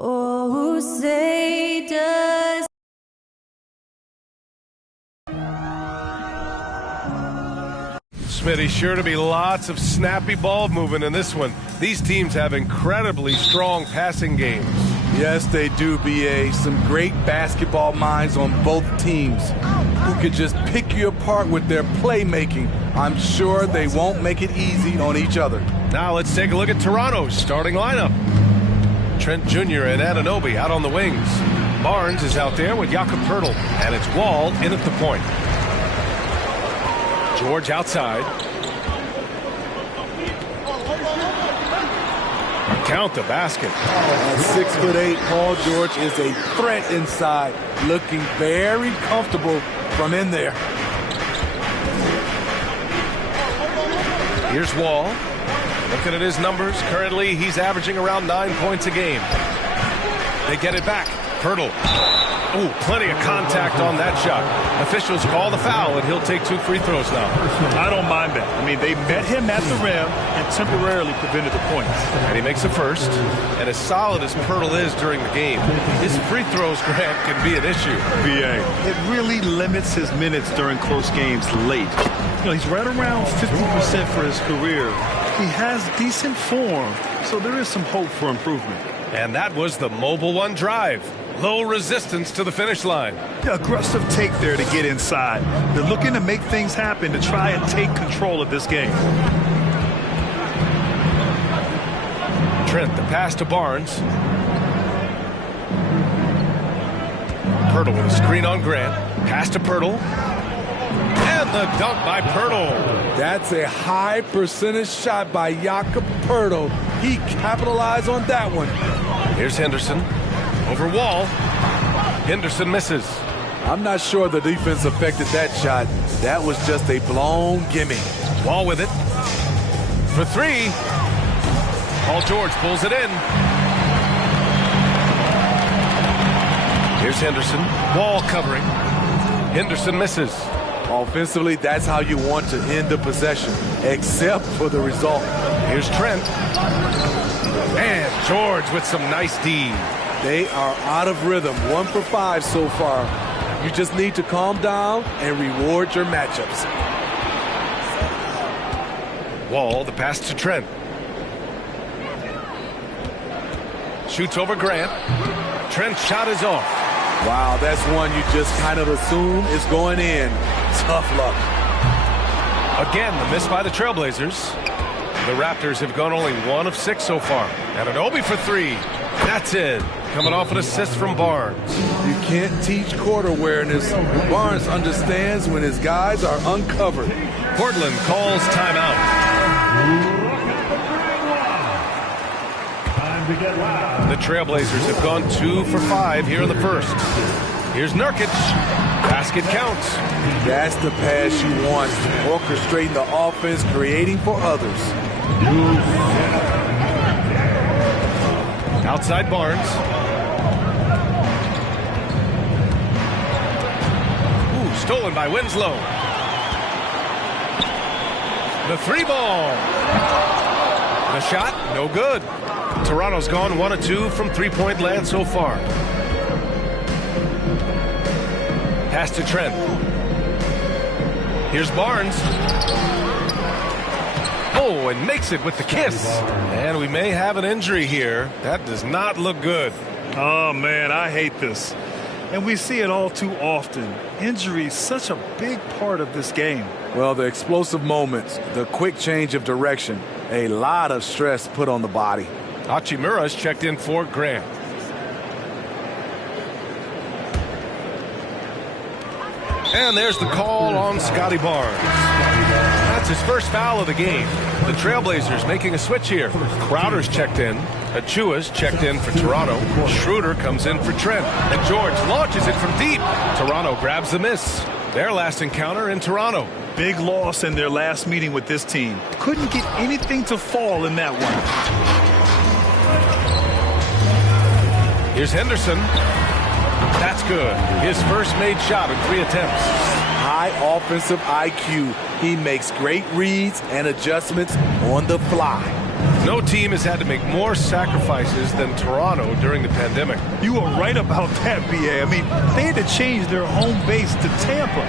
Oh, say does. Smitty, sure to be lots of snappy ball movement in this one. These teams have incredibly strong passing games. Yes, they do, B.A. Some great basketball minds on both teams who could just pick you apart with their playmaking. I'm sure they won't make it easy on each other. Now let's take a look at Toronto's starting lineup. Trent Jr. and Anunoby out on the wings. Barnes is out there with Jakob Poeltl, and it's Wall in at the point. George outside. Count the basket. At 6'8", Paul George is a threat inside, looking very comfortable from in there. Here's Wall. Looking at his numbers, currently he's averaging around 9 points a game. They get it back. Poeltl. Ooh, plenty of contact on that shot. Officials call the foul, and he'll take 2 free throws now. I don't mind that. I mean, they met him at the rim and temporarily prevented the points. And he makes the first. And as solid as Poeltl is during the game, his free throws, Grant, can be an issue. BA. It really limits his minutes during close games late. You know, he's right around 50% for his career. He has decent form, so there is some hope for improvement. And that was the Mobile One drive. Low resistance to the finish line. The aggressive take there to get inside. They're looking to make things happen to try and take control of this game. Trent, the pass to Barnes. Poeltl with a screen on Grant. Pass to Poeltl. And the dunk by Poeltl. That's a high percentage shot by Jakob Poeltl. He capitalized on that one. Here's Henderson. Over Wall. Henderson misses. I'm not sure the defense affected that shot. That was just a blown gimme. Wall with it. For 3. Paul George pulls it in. Here's Henderson. Wall covering. Henderson misses. Offensively, that's how you want to end the possession, except for the result. Here's Trent. And George with some nice D. They are out of rhythm, 1 for 5 so far. You just need to calm down and reward your matchups. Wall, the pass to Trent. Shoots over Grant. Trent's shot is off. Wow, that's one you just kind of assume is going in. Tough luck. Again, the miss by the Trailblazers. The Raptors have gone only 1 of 6 so far. Anunoby for 3. That's it. Coming off an assist from Barnes. You can't teach court awareness. Barnes understands when his guys are uncovered. Portland calls timeout. The Trailblazers have gone 2 for 5 here in the first. Here's Nurkic. Basket counts. That's the pass you want. Orchestrating the offense, creating for others. Outside Barnes. Ooh, stolen by Winslow. The 3 ball. The shot, no good. Toronto's gone 1 of 2 from 3-point land so far. Pass to Trent. Here's Barnes. Oh, and makes it with the kiss. And we may have an injury here. That does not look good. Oh, man, I hate this. And we see it all too often. Injury is such a big part of this game. Well, the explosive moments, the quick change of direction, a lot of stress put on the body. Hachimura's checked in for Grant. And there's the call on Scotty Barnes. That's his first foul of the game. The Trailblazers making a switch here. Crowder's checked in. Achua's checked in for Toronto. Schroeder comes in for Trent. And George launches it from deep. Toronto grabs the miss. Their last encounter in Toronto. Big loss in their last meeting with this team. Couldn't get anything to fall in that one. Here's Henderson. That's good. His first made shot in 3 attempts. High offensive IQ. He makes great reads and adjustments on the fly. No team has had to make more sacrifices than Toronto during the pandemic. You are right about that, B.A. I mean, they had to change their home base to Tampa.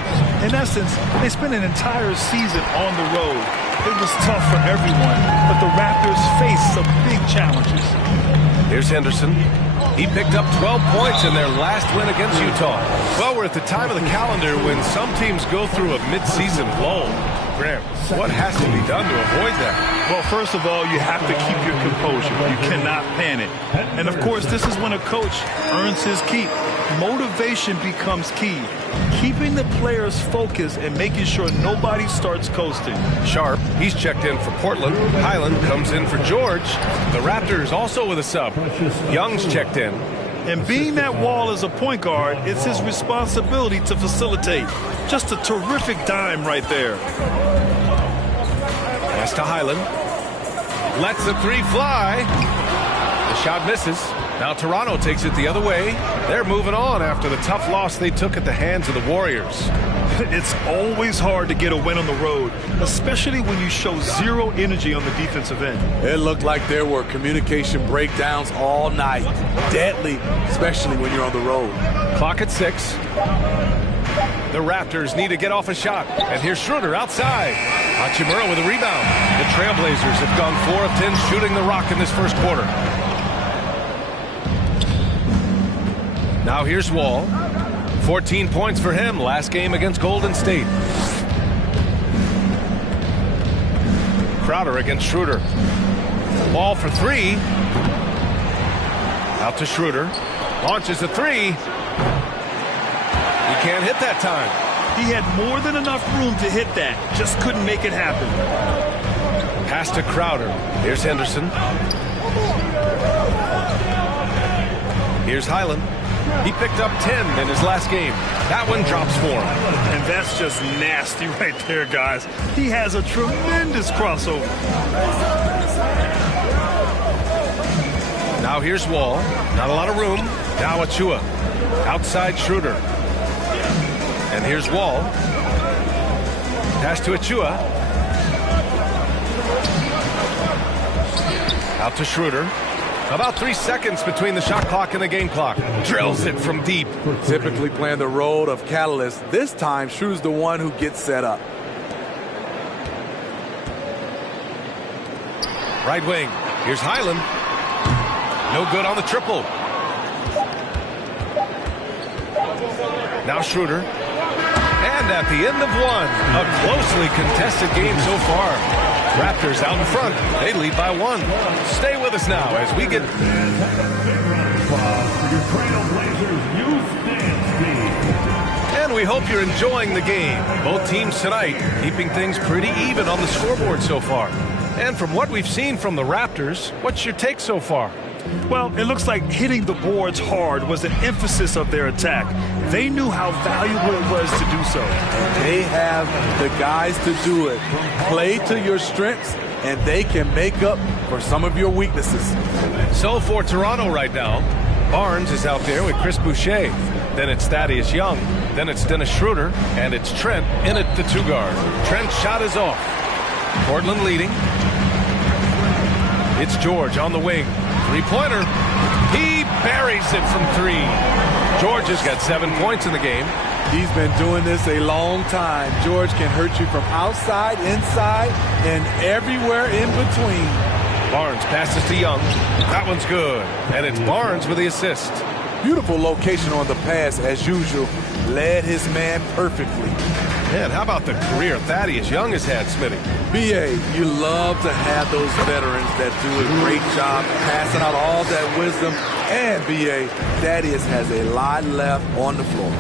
In essence, they spent an entire season on the road. It was tough for everyone, but the Raptors faced some big challenges. Here's Henderson. He picked up 12 points in their last win against Utah. Well, we're at the time of the calendar when some teams go through a mid-season lull. Graham, what has to be done to avoid that? Well, first of all, you have to keep your composure. You cannot panic. And, of course, this is when a coach earns his keep. Motivation becomes key. Keeping the players focused and making sure nobody starts coasting. Sharp, he's checked in for Portland. Highland comes in for George. The Raptors also with a sub. Young's checked in. And being that Wall as a point guard, it's his responsibility to facilitate. Just a terrific dime right there. Pass to Highland. Lets the three fly. The shot misses. Now Toronto takes it the other way. They're moving on after the tough loss they took at the hands of the Warriors. It's always hard to get a win on the road, especially when you show zero energy on the defensive end. It looked like there were communication breakdowns all night. Deadly, especially when you're on the road. Clock at 6. The Raptors need to get off a shot. And here's Schroeder outside. Hachimura with a rebound. The Trailblazers have gone 4 of 10 shooting the rock in this first quarter. Now here's Wall. 14 points for him last game against Golden State. Crowder against Schroeder. Ball for 3. Out to Schroeder. Launches a 3. He can't hit that time. He had more than enough room to hit that. Just couldn't make it happen. Pass to Crowder. Here's Henderson. Here's Highland. He picked up 10 in his last game. That one drops for him. And that's just nasty right there, guys. He has a tremendous crossover. Now here's Wall. Not a lot of room. Now Achua. Outside Schroeder. And here's Wall. Pass to Achua. Out to Schroeder. About 3 seconds between the shot clock and the game clock. Drills it from deep. Typically playing the role of catalyst. This time, Schroeder's the one who gets set up. Right wing. Here's Highland. No good on the triple. Now Schroeder. And at the end of one, a closely contested game so far. Raptors out in front. They lead by 1. Stay with us now as we get... And we hope you're enjoying the game. Both teams tonight keeping things pretty even on the scoreboard so far. And from what we've seen from the Raptors, what's your take so far? Well, it looks like hitting the boards hard was an emphasis of their attack. They knew how valuable it was to do so. They have the guys to do it. Play to your strengths, and they can make up for some of your weaknesses. So for Toronto right now, Barnes is out there with Chris Boucher. Then it's Thaddeus Young. Then it's Dennis Schroeder. And it's Trent in at the 2 guard. Trent's shot is off. Portland leading. It's George on the wing. 3-pointer. He buries it from 3. George has got 7 points in the game. He's been doing this a long time. George can hurt you from outside, inside, and everywhere in between. Barnes passes to Young. That one's good. And it's Barnes with the assist. Beautiful location on the pass, as usual. Led his man perfectly. Man, how about the career Thaddeus Young has had, Smitty? B.A., you love to have those veterans that do a great job passing out all that wisdom. And, B.A., Thaddeus has a lot left on the floor.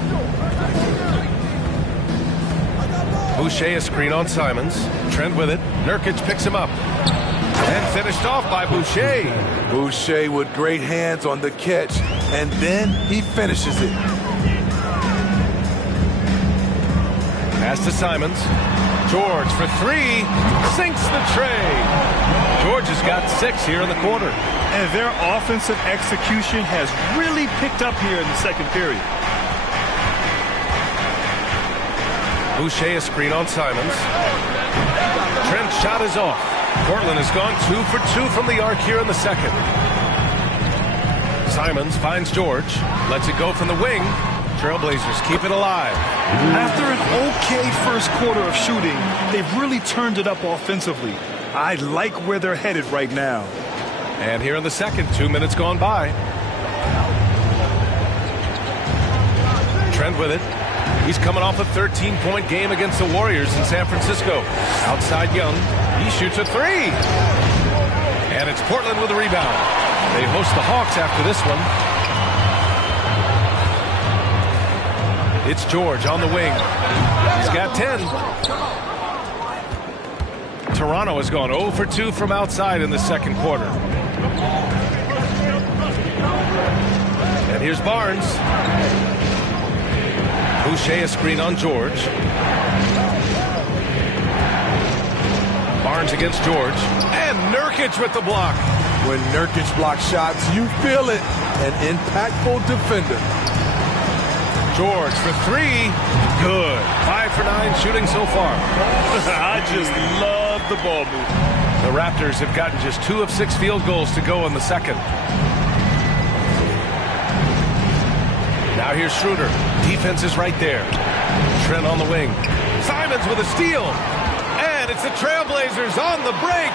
Boucher a screen on Simons. Trent with it. Nurkic picks him up. And finished off by Boucher. Boucher with great hands on the catch. And then he finishes it. Pass to Simons. George for 3. Sinks the tray. George has got 6 here in the quarter. And their offensive execution has really picked up here in the second period. Boucher a screen on Simons. Trent's shot is off. Portland has gone 2 for 2 from the arc here in the second. Simons finds George, lets it go from the wing. Trailblazers keep it alive. After an okay first quarter of shooting, they've really turned it up offensively. I like where they're headed right now. And here in the second, 2 minutes gone by. Trent with it. He's coming off a 13-point game against the Warriors in San Francisco. Outside Young. He shoots a three. And it's Portland with the rebound. They host the Hawks after this one. It's George on the wing. He's got 10. Toronto has gone 0 for 2 from outside in the second quarter. And here's Barnes. Boucher a screen on George. Barnes against George. And Nurkic with the block. When Nurkic blocks shots, you feel it. An impactful defender. George for three. Good. 5 for 9 shooting so far. I just love the ball movement. The Raptors have gotten just 2 of 6 field goals to go in the second. Now here's Schroeder. Defense is right there. Trent on the wing. Simons with a steal. And it's the Trailblazers on the break.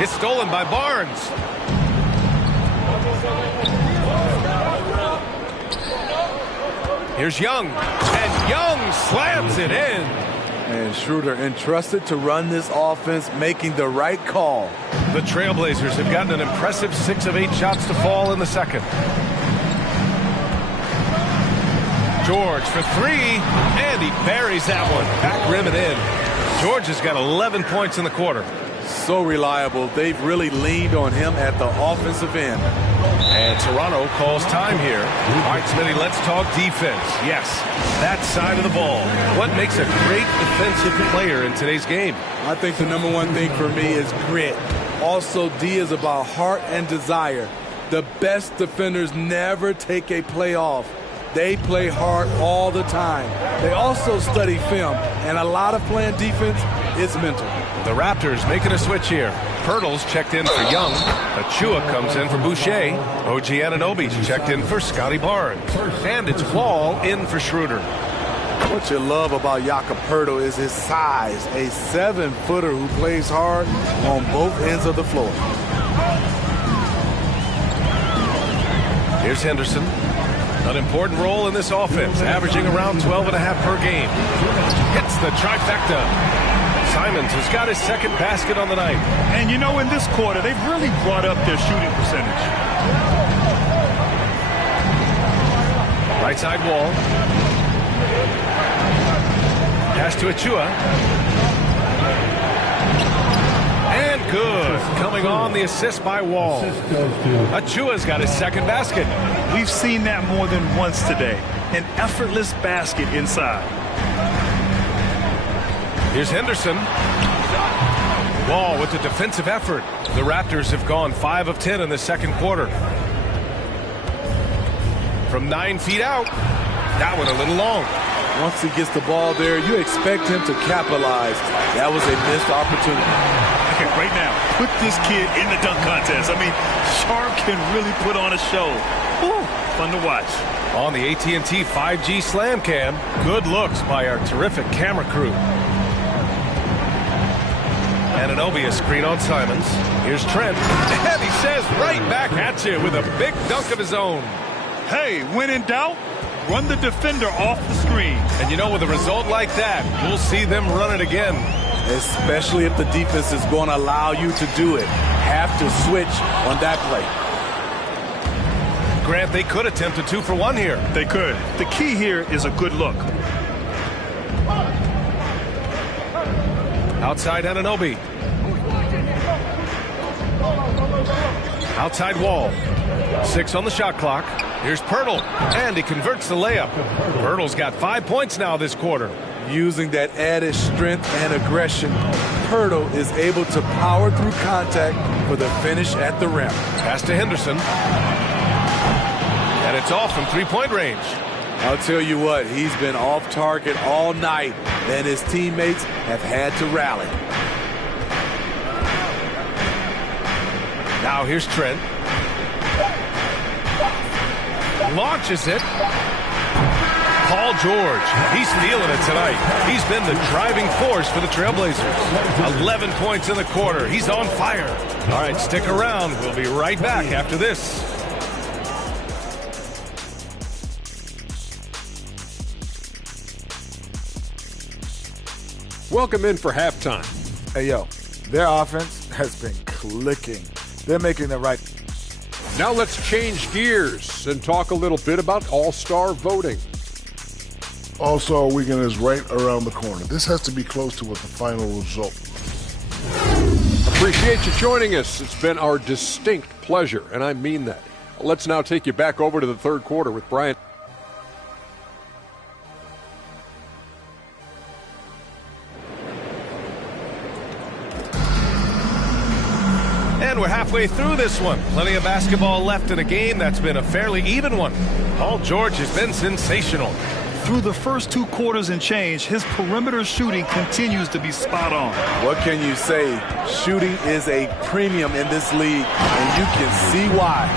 It's stolen by Barnes. Here's Young. And Young slams it in. And Schroeder entrusted to run this offense, making the right call. The Trailblazers have gotten an impressive 6 of 8 shots to fall in the second. George for three, and he buries that one. Back rim and in. George has got 11 points in the quarter. So reliable. They've really leaned on him at the offensive end. And Toronto calls time here. All right, Smitty, let's talk defense. Yes, that side of the ball. What makes a great defensive player in today's game? I think the number one thing for me is grit. Also, D is about heart and desire. The best defenders never take a play off. They play hard all the time. They also study film, and a lot of playing defense is mental. The Raptors making a switch here. Pirtle's checked in for Young. Achua comes in for Boucher. OG Anunoby's checked in for Scotty Barnes. And it's Wall in for Schroeder. What you love about Jakob Poeltl is his size. A 7-footer who plays hard on both ends of the floor. Here's Henderson. An important role in this offense, averaging around 12.5 per game. Hits the trifecta. Simons has got his second basket on the night. And you know, in this quarter, they've really brought up their shooting percentage. Right side Wall. Pass to Achua. And good. Coming on the assist by Wall. Achua's got his second basket. We've seen that more than once today. An effortless basket inside. Here's Henderson. Wall with the defensive effort. The Raptors have gone 5 of 10 in the second quarter. From 9 feet out. That one a little long. Once he gets the ball there, you expect him to capitalize. That was a missed opportunity. Right now, put this kid in the dunk contest. I mean, Sharp can really put on a show. Woo, fun to watch. On the AT&T 5G Slam Cam, good looks by our terrific camera crew. Anunoby a screen on Simons. Here's Trent. And he says right back at you with a big dunk of his own. Hey, when in doubt, run the defender off the screen. And you know, with a result like that, we'll see them run it again. Especially if the defense is going to allow you to do it. Have to switch on that play. Grant, they could attempt a 2 for 1 here. They could. The key here is a good look. Outside Anunoby. Outside Wall. 6 on the shot clock. Here's Poeltl, and he converts the layup. Poeltl's got 5 points now this quarter. Using that added strength and aggression, Poeltl is able to power through contact for the finish at the rim. Pass to Henderson. And it's off from 3-point range. I'll tell you what, he's been off target all night, and his teammates have had to rally. Now here's Trent. Launches it. Paul George, he's feeling it tonight. He's been the driving force for the Trailblazers. 11 points in the quarter. He's on fire. All right, stick around. We'll be right back after this. Welcome in for halftime. Hey, yo, their offense has been clicking. They're making the right. Now let's change gears and talk a little bit about All-Star voting. All-Star Weekend is right around the corner. This has to be close to what the final result. Appreciate you joining us. It's been our distinct pleasure, and I mean that. Let's now take you back over to the third quarter with Brian. And we're halfway through this one. Plenty of basketball left in a game that's been a fairly even one. Paul George has been sensational. Through the first 2 quarters and change, his perimeter shooting continues to be spot on. What can you say? Shooting is a premium in this league, and you can see why.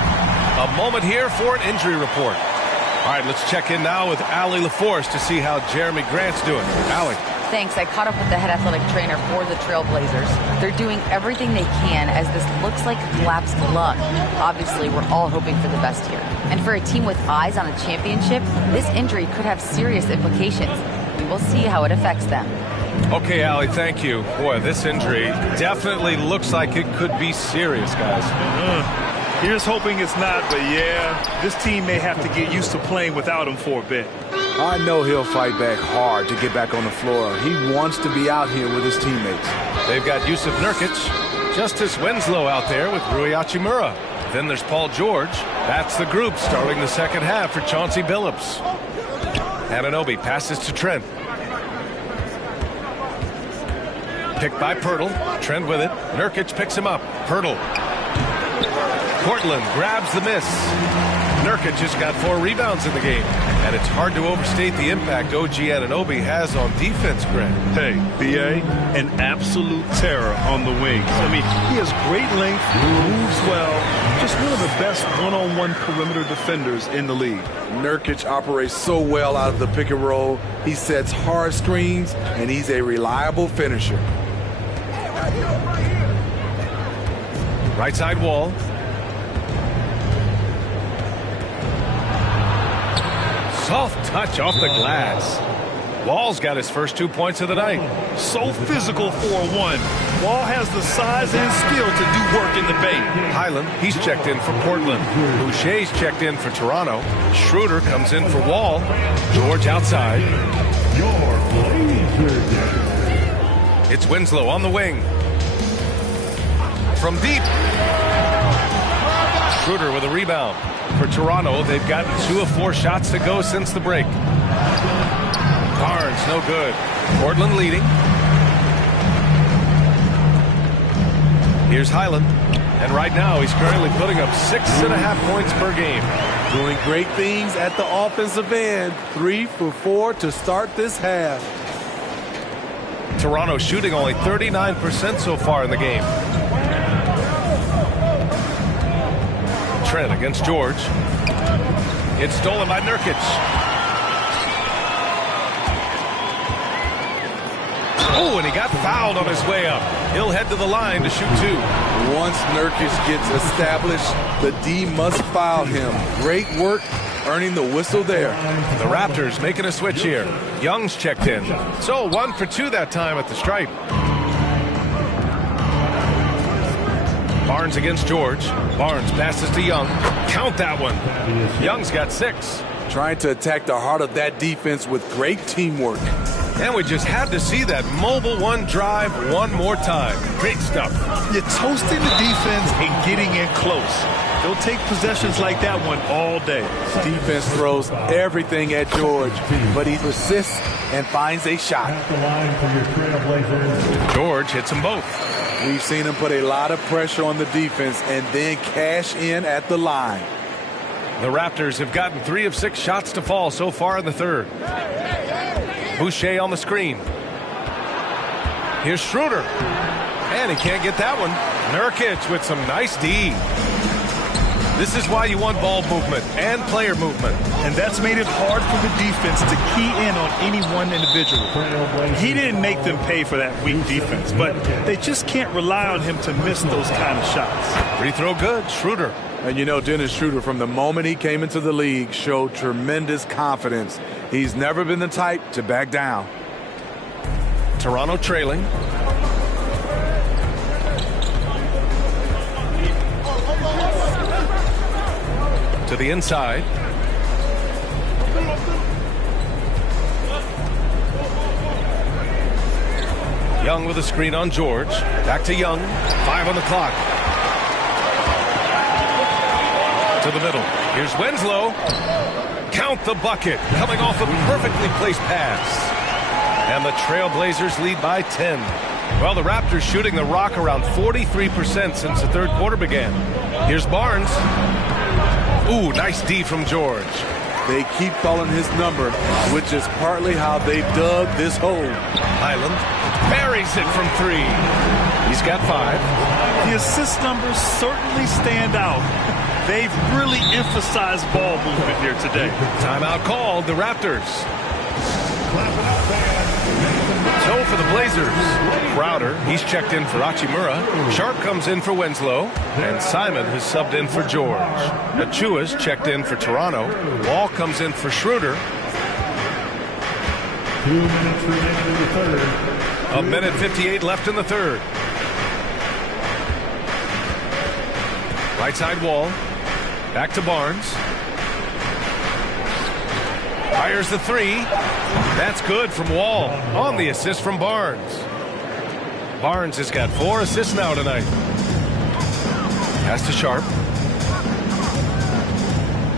A moment here for an injury report. All right, let's check in now with Allie LaForce to see how Jeremy Grant's doing. Allie. Thanks. I caught up with the head athletic trainer for the Trailblazers. They're doing everything they can as this looks like collapsed luck. Obviously, we're all hoping for the best here. And for a team with eyes on a championship, this injury could have serious implications. We will see how it affects them. Okay, Allie, thank you. Boy, this injury definitely looks like it could be serious, guys. Here's hoping it's not, but yeah, this team may have to get used to playing without him for a bit. I know he'll fight back hard to get back on the floor. He wants to be out here with his teammates. They've got Yusuf Nurkic, Justice Winslow out there with Rui Hachimura. Then there's Paul George. That's the group starting the second half for Chauncey Billups. Anunoby passes to Trent. Picked by Pirtle. Trent with it. Nurkic picks him up. Pirtle. Portland grabs the miss. Nurkic just got 4 rebounds in the game. And it's hard to overstate the impact OG Anunoby has on defense, Grant. Hey, B.A., an absolute terror on the wings. I mean, he has great length, moves well, just one of the best one-on-one perimeter defenders in the league. Nurkic operates so well out of the pick and roll. He sets hard screens, and he's a reliable finisher. Right side wall. Soft touch off the glass. Wall's got his first 2 points of the night. So physical for a 1. Wall has the size and skill to do work in the paint. Highland, he's checked in for Portland. Boucher's checked in for Toronto. Schroeder comes in for Wall. George outside. It's Winslow on the wing. From deep. Schroeder with a rebound. For Toronto, they've gotten 2 of 4 shots to go since the break. Barnes, no good. Portland leading. Here's Highland. And right now, he's currently putting up 6.5 points per game. Doing great things at the offensive end. 3 for 4 to start this half. Toronto shooting only 39% so far in the game. Trent against George. It's stolen by Nurkic. Oh, and he got fouled on his way up. He'll head to the line to shoot 2. Once Nurkic gets established, the D must foul him. Great work earning the whistle there. The Raptors making a switch here. Young's checked in. So 1 for 2 that time at the stripe. Barnes against George. Barnes passes to Young. Count that one. Young's got 6. Trying to attack the heart of that defense with great teamwork. And we just had to see that mobile 1 drive one more time. Great stuff. You're toasting the defense and getting in close. They'll take possessions like that one all day. Defense throws everything at George, but he persists and finds a shot. George hits them both. We've seen him put a lot of pressure on the defense and then cash in at the line. The Raptors have gotten 3 of 6 shots to fall so far in the third. Boucher on the screen. Here's Schroeder. And he can't get that one. Nurkic with some nice D. This is why you want ball movement and player movement. And that's made it hard for the defense to key in on any one individual. He didn't make them pay for that weak defense, but they just can't rely on him to miss those kind of shots. Free throw good, Schroeder. And you know, Dennis Schroeder, from the moment he came into the league, showed tremendous confidence. He's never been the type to back down. Toronto trailing. To the inside. Young with a screen on George. Back to Young. 5 on the clock. To the middle. Here's Winslow. Count the bucket. Coming off a perfectly placed pass. And the Trailblazers lead by 10. Well, the Raptors shooting the rock around 43% since the third quarter began. Here's Barnes. Ooh, nice D from George. They keep calling his number, which is partly how they've dug this hole. Highland buries it from 3. He's got 5. The assist numbers certainly stand out. They've really emphasized ball movement here today. Timeout called, the Raptors. So for the Blazers, Crowder, he's checked in for Hachimura. Sharp comes in for Winslow. And Simon has subbed in for George. Achua's checked in for Toronto. Wall comes in for Schroeder. 2 minutes remaining in the third. A minute 58 left in the third. Right side Wall. Back to Barnes. Fires the 3. That's good from Wall on the assist from Barnes. Barnes has got 4 assists now tonight. Pass to Sharp.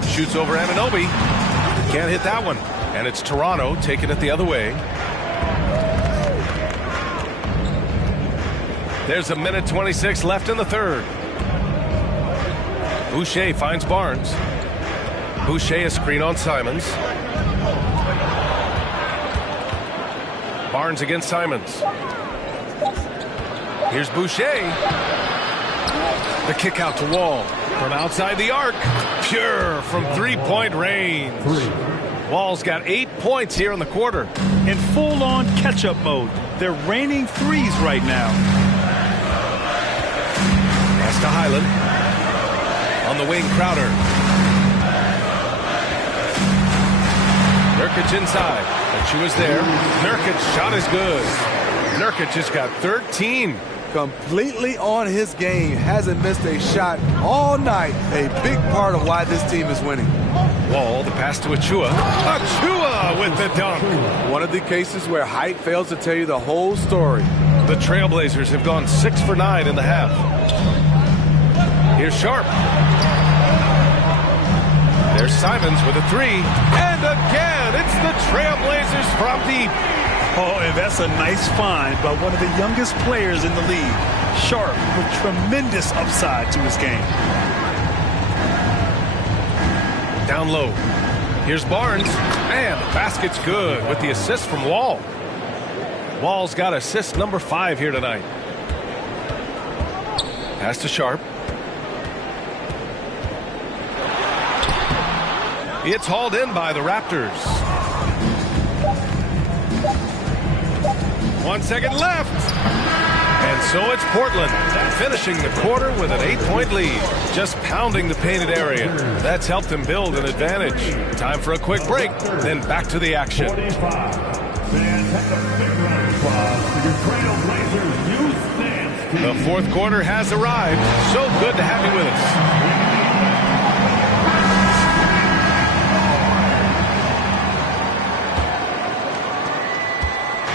Shoots over Anunoby. Can't hit that one. And it's Toronto taking it the other way. There's a minute 26 left in the third. Boucher finds Barnes. Boucher a screen on Simons. Barnes against Simons. Here's Boucher. The kick out to Wall. From outside the arc. Pure from three-point range. Wall's got 8 points here in the quarter. In full-on catch-up mode. They're raining threes right now. Pass to Highland. On the wing, Crowder. Nurkic inside. Achua's there. Nurkic shot is good. Nurkic just got 13. Completely on his game. Hasn't missed a shot all night. A big part of why this team is winning. Wall, the pass to Achua. Achua with the dunk. One of the cases where height fails to tell you the whole story. The Trailblazers have gone 6 for 9 in the half. Here's Sharp. There's Simons with a 3. And again, it's the Trailblazers from deep. Oh, and that's a nice find by one of the youngest players in the league. Sharp with tremendous upside to his game. Down low. Here's Barnes. And the basket's good with the assist from Wall. Wall's got assist number 5 here tonight. Pass to Sharp. It's hauled in by the Raptors. 1 second left. And so it's Portland finishing the quarter with an 8-point lead. Just pounding the painted area. That's helped them build an advantage. Time for a quick break, then back to the action. 45. Fans at the big round of applause for your Trailblazers youth dance team. The fourth quarter has arrived. So good to have you with us.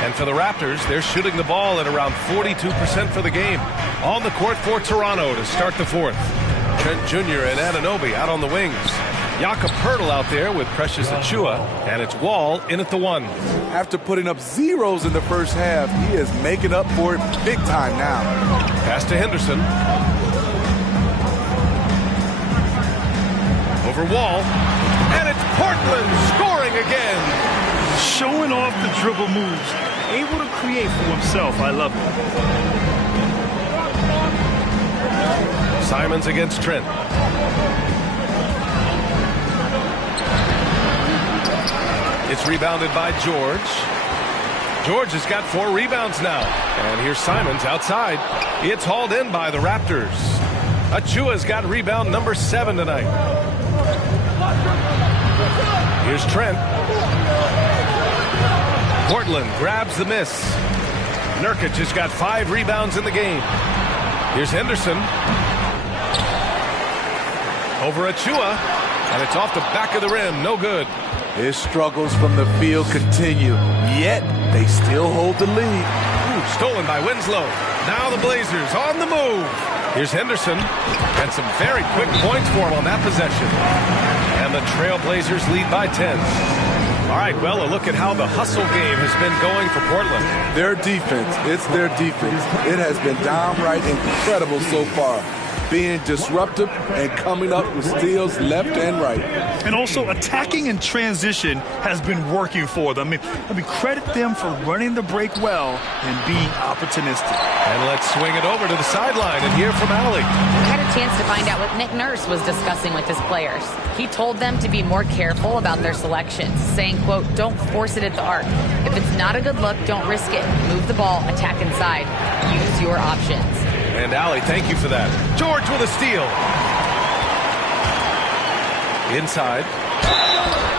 And for the Raptors, they're shooting the ball at around 42% for the game. On the court for Toronto to start the fourth. Trent Jr. and Anunoby out on the wings. Jakob Poeltl out there with Precious Achiuwa. And it's Wall in at the 1. After putting up zeros in the first half, he is making up for it big time now. Pass to Henderson. Over Wall. And it's Portland scoring again. Showing off the dribble moves. Able to create for himself. I love it. Simons against Trent. It's rebounded by George. George has got 4 rebounds now. And here's Simons outside. It's hauled in by the Raptors. Achua's got rebound number 7 tonight. Here's Trent. Portland grabs the miss. Nurkic has got 5 rebounds in the game. Here's Henderson. Over Achua. And it's off the back of the rim. No good. His struggles from the field continue, yet they still hold the lead. Ooh, stolen by Winslow. Now the Blazers on the move. Here's Henderson. And some very quick points for him on that possession. And the Trailblazers lead by 10. All right, well, a look at how the hustle game has been going for Portland. Their defense, it's their defense. It has been downright incredible so far. Being disruptive and coming up with steals left and right. And also attacking in transition has been working for them. I mean, credit them for running the break well and being opportunistic. And let's swing it over to the sideline and hear from Allie. I had a chance to find out what Nick Nurse was discussing with his players. He told them to be more careful about their selections, saying, quote, don't force it at the arc. If it's not a good look, don't risk it. Move the ball, attack inside. Use your options. And Allie, thank you for that. George with a steal. Inside.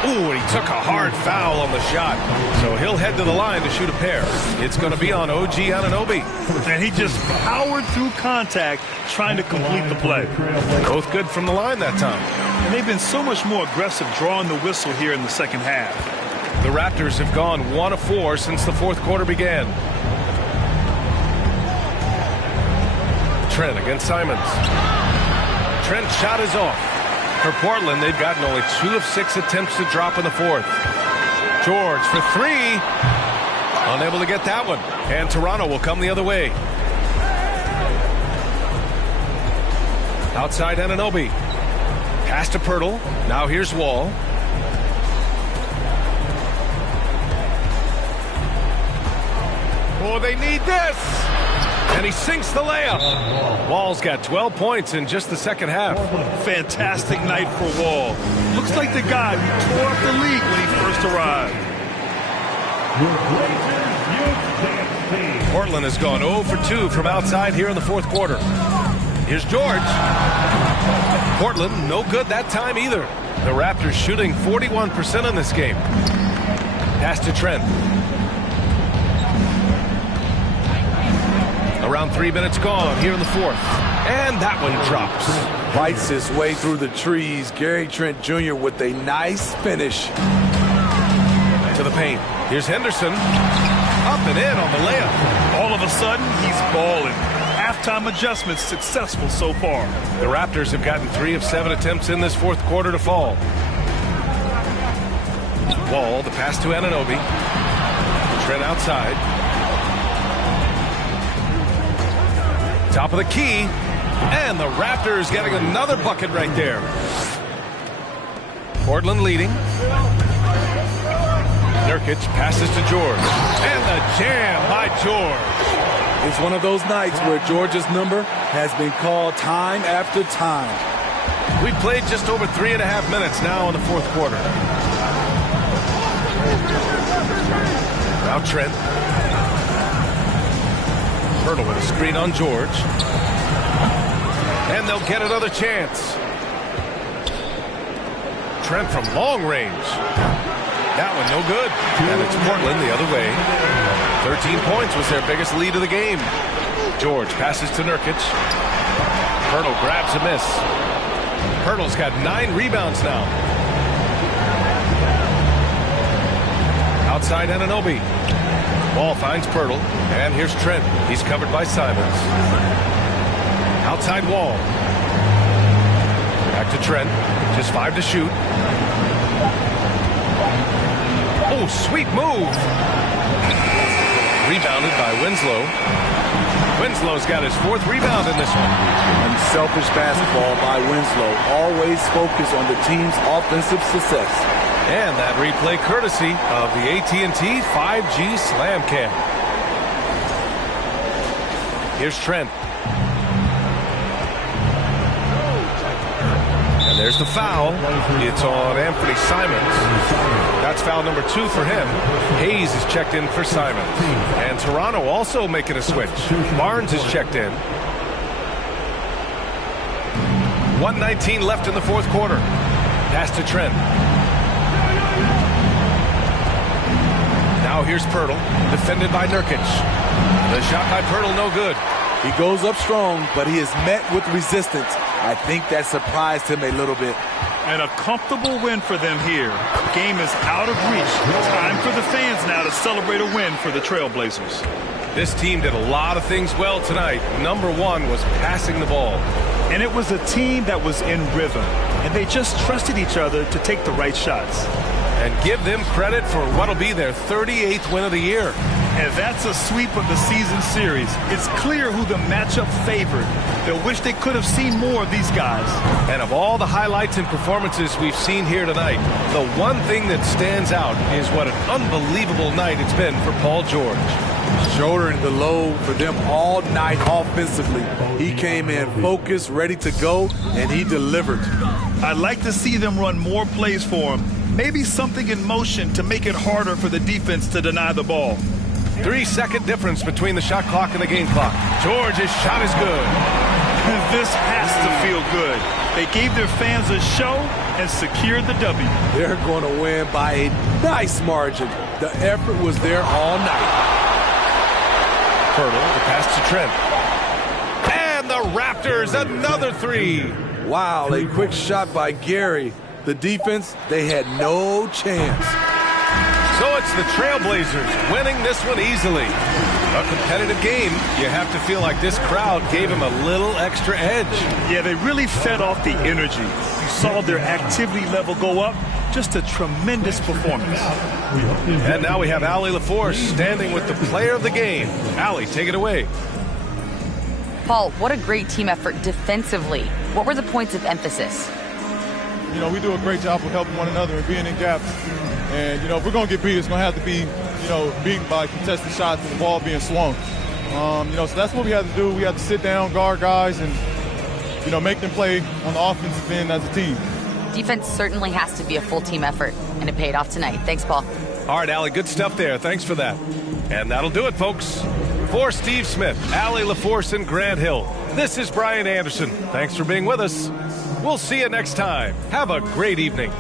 Ooh, and he took a hard foul on the shot. So he'll head to the line to shoot a pair. It's going to be on OG Anunoby. And he just powered through contact trying to complete the play. Both good from the line that time. And they've been so much more aggressive drawing the whistle here in the second half. The Raptors have gone 1 of 4 since the fourth quarter began. Trent against Simons. Trent's shot is off. For Portland, they've gotten only 2 of 6 attempts to drop in the fourth. George for 3. Unable to get that one. And Toronto will come the other way. Outside Anunoby. Pass to Pirtle. Now here's Wall. Oh, they need this. And he sinks the layup. Wall's got 12 points in just the second half. Fantastic night for Wall. Looks like the guy who tore up the league when he first arrived. Portland has gone 0 for 2 from outside here in the fourth quarter. Here's George. Portland, no good that time either. The Raptors shooting 41% in this game. Pass to Trent. Around 3 minutes gone here in the fourth. And that one drops. Fights his way through the trees. Gary Trent Jr. with a nice finish. To the paint. Here's Henderson. Up and in on the layup. All of a sudden, he's balling. Halftime adjustments successful so far. The Raptors have gotten 3 of 7 attempts in this fourth quarter to fall. Wall, the pass to Anunoby. Trent outside. Top of the key. And the Raptors getting another bucket right there. Portland leading. Nurkic passes to George. And the jam by George. It's one of those nights where George's number has been called time after time. We've played just over 3.5 minutes now in the fourth quarter. Now Trent. Pirtle with a screen on George. And they'll get another chance. Trent from long range. That one no good. And it's Portland the other way. 13 points was their biggest lead of the game. George passes to Nurkic. Pirtle grabs a miss. Pirtle's got 9 rebounds now. Outside Anunoby. Ball finds Pirtle, and here's Trent. He's covered by Simons. Outside Wall. Back to Trent. Just 5 to shoot. Oh, sweet move. Rebounded by Winslow. Winslow's got his 4th rebound in this one. Unselfish basketball by Winslow. Always focus on the team's offensive success. And that replay courtesy of the AT&T 5G Slam Cam. Here's Trent. There's the foul. It's on Anthony Simons. That's foul number 2 for him. Hayes is checked in for Simons. And Toronto also making a switch. Barnes is checked in. 1:19 left in the fourth quarter. Pass to Trent. Now here's Poeltl, defended by Nurkic. The shot by Poeltl, no good. He goes up strong, but he is met with resistance. I think that surprised him a little bit. And a comfortable win for them here. Game is out of reach. Time for the fans now to celebrate a win for the Trailblazers. This team did a lot of things well tonight. Number 1 was passing the ball. And it was a team that was in rhythm. And they just trusted each other to take the right shots. And give them credit for what'll be their 38th win of the year. And that's a sweep of the season series. It's clear who the matchup favored. They'll wish they could have seen more of these guys. And of all the highlights and performances we've seen here tonight, the one thing that stands out is what an unbelievable night it's been for Paul George. Shouldering the load for them all night offensively. He came in focused, ready to go, and he delivered. I'd like to see them run more plays for him. Maybe something in motion to make it harder for the defense to deny the ball. 3-second difference between the shot clock and the game clock. George's shot is good. This has to feel good. They gave their fans a show and secured the W. They're going to win by a nice margin. The effort was there all night. Poeltl, the pass to Trent. And the Raptors, another 3. Wow, a quick shot by Gary. The defense, they had no chance. So it's the Trailblazers winning this one easily. A competitive game. You have to feel like this crowd gave them a little extra edge. Yeah, they really fed off the energy. You saw their activity level go up. Just a tremendous performance. And now we have Allie LaForce standing with the player of the game. Allie, take it away. Paul, what a great team effort defensively. What were the points of emphasis? You know, we do a great job of helping one another and being in gaps. And, you know, if we're going to get beat, it's going to have to be, you know, beaten by contested shots and the ball being swung. You know, so that's what we have to do. We have to sit down, guard guys, and, you know, make them play on the offensive end as a team. Defense certainly has to be a full team effort, and it paid off tonight. Thanks, Paul. All right, Allie, good stuff there. Thanks for that. And that'll do it, folks. For Steve Smith, Allie LaForce, and Grant Hill, this is Brian Anderson. Thanks for being with us. We'll see you next time. Have a great evening.